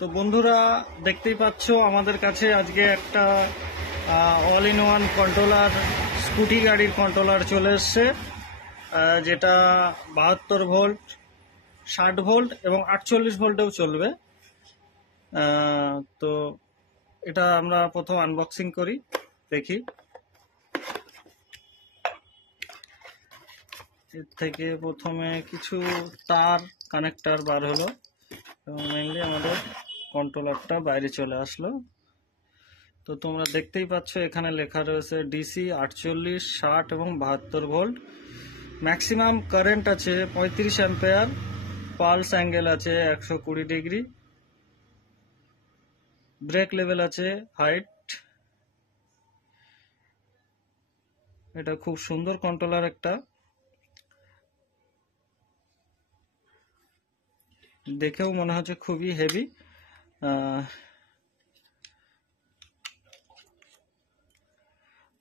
তো বন্ধুরা দেখতেই পাচ্ছ আমাদের কাছে আজকে একটা all in one controller scooty গাড়ির কন্ট্রোলার চলে এসছে, যেটা 72 ভোল্ট, 60 ভোল্ট এবং 48 ভোল্টেও চলবে। তো এটা আমরা প্রথম আনবক্সিং করি, দেখি। এর থেকে প্রথমে কিছু তার কানেক্টর বার হলো এবং মেইনলি আমাদের কন্ট্রোলারটা বাইরে চলে আসলো। তো তোমরা দেখতেই পাচ্ছ এখানে লেখা রয়েছে ডিসি 48, 60 এবং 72 ভোল্ট। ম্যাক্সিমাম কারেন্ট আছে 35 অ্যাম্পিয়ার, পালস অ্যাঙ্গেল আছে 120 ডিগ্রি, ব্রেক লেভেল আছে হাইট। এটা খুব সুন্দর কন্ট্রোলার একটা, দেখেও মনে হচ্ছে খুবই হেভি।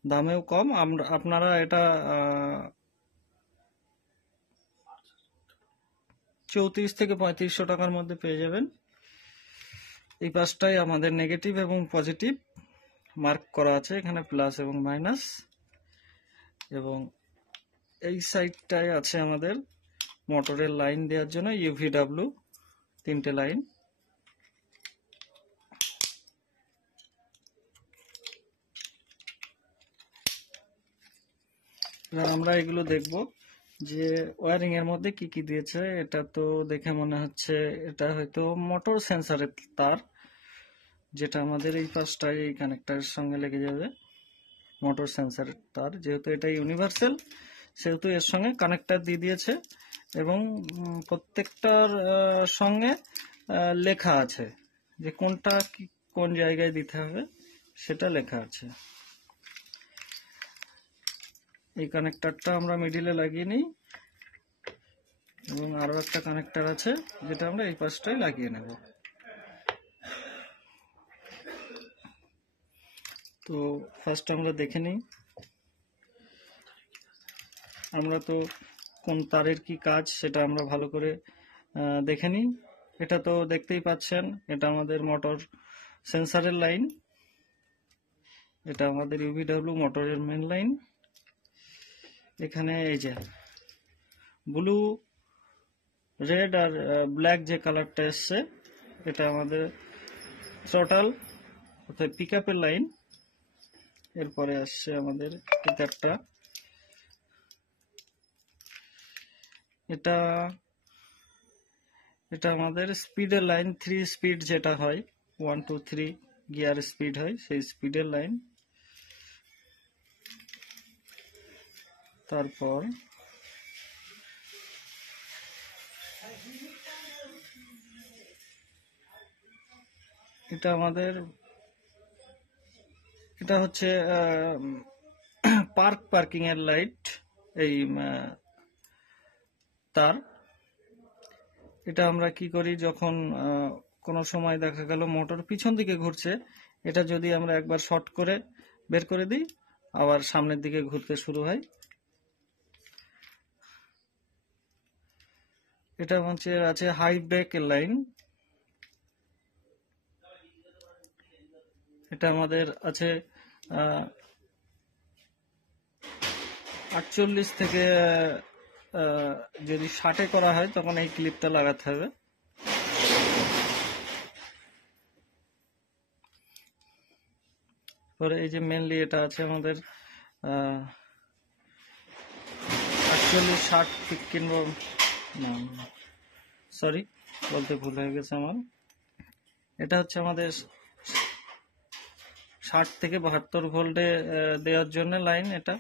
দামেও কম। আপনারা এটা 34 থেকে 3500 টাকার মধ্যে পেয়ে যাবেন। এই পাশটাই আমাদের নেগেটিভ এবং পজিটিভ মার্ক করা আছে, এখানে প্লাস এবং মাইনাস। এবং এই সাইডটায় আছে আমাদের মোটরের লাইন দেওয়ার জন্য UVW 3টে লাইন। আমরা এগুলো দেখব যে ওয়ারিং এর মধ্যে কি কি দিয়েছে। এটা তো দেখে মনে হচ্ছে এটা হয়তো মোটর সেন্সরের তার, যেটা আমাদের এই পাশটায় এই কানেক্টরের সঙ্গে লেগে যাবে। মোটর সেন্সরের তার, যেহেতু এটা ইউনিভার্সাল সেহেতু এর সঙ্গে কানেক্টর দিয়ে দিয়েছে এবং প্রত্যেকটার সঙ্গে লেখা আছে যে কোনটা কোন জায়গায় দিতে হবে, সেটা লেখা আছে। এই কানেক্টরটা আমরা মিডিলে লাগিয়ে নিই এবং আরো একটা কানেক্টর আছে যেটা আমরা এই পাশটায় লাগিয়ে নেব। তো ফার্স্ট আমরা দেখে নিই, আমরা তো কোন তারের কি কাজ সেটা আমরা ভালো করে দেখে নিই। এটা তো দেখতেই পাচ্ছেন, এটা আমাদের মোটর সেন্সরের লাইন, এটা আমাদের UVW মোটরের মেন লাইন। এখানে এই যে ব্লু, রেড আর ব্ল্যাক যে কালারটা এসছে, এটা আমাদের থ্রোটল অর্থাৎ পিক আপের লাইন। এরপরে আসছে আমাদের পিকআপটা, এটা আমাদের স্পিডের লাইন, 3 স্পিড যেটা হয়, 1 2 3 গিয়ার স্পিড হয়, সেই স্পিডের লাইন। তারপর এটা আমাদের, এটা হচ্ছে পার্কিং এর লাইট, এই তার। এটা আমরা কি করি, যখন কোনো সময় দেখা গেল মোটর পিছন দিকে ঘুরছে, এটা যদি আমরা একবার শর্ট করে বের করে দিই, আবার সামনের দিকে ঘুরতে শুরু হয়। এটা হচ্ছে আছে হাই ব্রেকের লাইন। এটা আমাদের আছে 48 থেকে যদি 60-এ করা হয় তখন এই ক্লিপটা লাগাতে হবে। পরে এই যে মেনলি এটা আছে আমাদের 48, 60 কিংবা সরি বলতে ভুল হয়ে গেছে আমার। এটা হচ্ছে আমাদের 60 থেকে 72 ভোল্টে দেওয়ার জন্য লাইন। এটা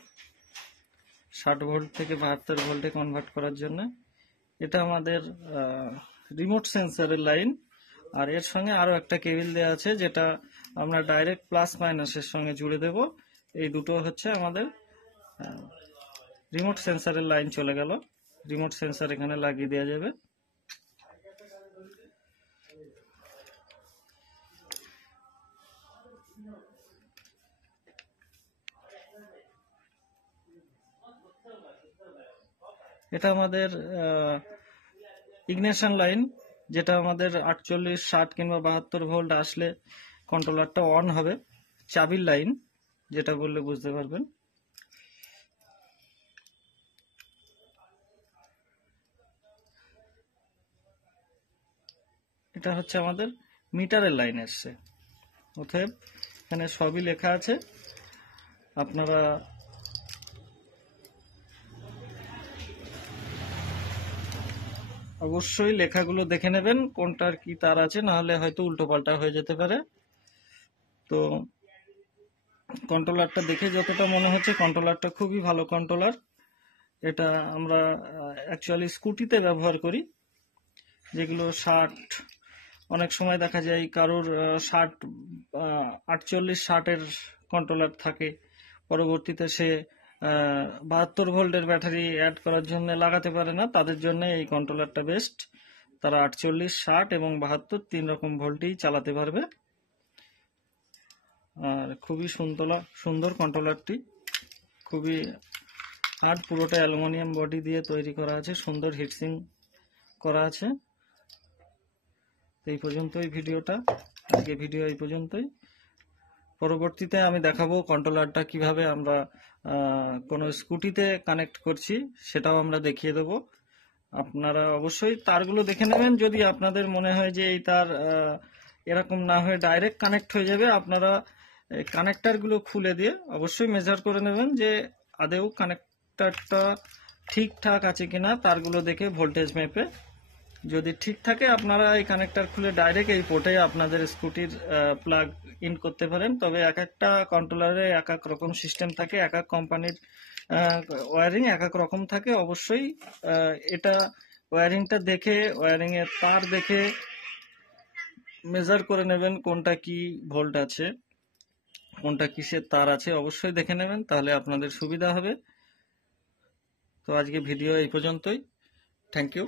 60 ভোল্ট থেকে 72 ভোল্টে কনভার্ট করার জন্য। এটা আমাদের রিমোট সেন্সরের লাইন, আর এর সঙ্গে আরো একটা কেবল দেওয়া আছে যেটা আমরা ডাইরেক্ট প্লাস মাইনাসের সঙ্গে জুড়ে দেব। এই দুটো হচ্ছে আমাদের রিমোট সেন্সরের লাইন চলে গেল। রিমোট সেন্সর এখানে লাগিয়ে দেওয়া যাবে। এটা আমাদের ইগনিশন লাইন, যেটা আমাদের 48, 60 কিংবা 72 ভোল্ট আসলে কন্ট্রোলারটা অন হবে। চাবির লাইন যেটা বললে বুঝতে পারবেন। এটা হচ্ছে আমাদের মিটারের লাইন এসছে। অতএব এখানে সবই লেখা আছে, আপনারা অবশ্যই লেখাগুলো দেখে নেবেন কোনটার কি তার আছে, নাহলে হয়তো উল্টো পাল্টা হয়ে যেতে পারে। তো কন্ট্রোলারটা দেখে যতটা মনে হচ্ছে কন্ট্রোলারটা খুবই ভালো কন্ট্রোলার। এটা আমরা অ্যাকচুয়ালি স্কুটিতে ব্যবহার করি, যেগুলো 60, অনেক সময় দেখা যায় কারোর 60, 48, 60-এর কন্ট্রোলার থাকে, পরবর্তীতে সে 72 ভোল্টের ব্যাটারি অ্যাড করার জন্য লাগাতে পারে না, তাদের জন্য এই কন্ট্রোলারটা বেস্ট। তারা 48, 60 এবং 72 3 রকম ভোল্টেই চালাতে পারবে। আর খুবই সুন্দর কন্ট্রোলারটি, খুবই আর পুরোটা অ্যালুমিনিয়াম বডি দিয়ে তৈরি করা আছে, সুন্দর হিটসিং করা আছে। এই পর্যন্তই ভিডিওটা, আজকে ভিডিও এই পর্যন্তই। পরবর্তীতে আমি দেখাবো কন্ট্রোলারটা কিভাবে আমরা কোনো স্কুটিতে কানেক্ট করছি, সেটাও আমরা দেখিয়ে দেবো। আপনারা অবশ্যই তারগুলো দেখে নেবেন। যদি আপনাদের মনে হয় যে এই তার এরকম না হয়ে ডাইরেক্ট কানেক্ট হয়ে যাবে, আপনারা কানেক্টারগুলো খুলে দিয়ে অবশ্যই মেজার করে নেবেন যে আদেও কানেক্টারটা ঠিকঠাক আছে কিনা, তারগুলো দেখে ভোল্টেজ মেপে যদি ঠিক থাকে আপনারা এই কানেক্টার খুলে ডাইরেক্ট এই পোর্টে আপনাদের স্কুটির প্লাগ ইন করতে পারেন। তবে এক একটা কন্ট্রোলারে এক এক রকম সিস্টেম থাকে, এক এক কোম্পানির ওয়্যারিং এক এক রকম থাকে। অবশ্যই এটা ওয়্যারিংটা দেখে, ওয়্যারিং এর তার দেখে মেজার করে নেবেন কোনটা কি ভোল্ট আছে, কোনটা কিসের তার আছে, অবশ্যই দেখে নেবেন, তাহলে আপনাদের সুবিধা হবে। তো আজকে ভিডিও এই পর্যন্তই। Thank you.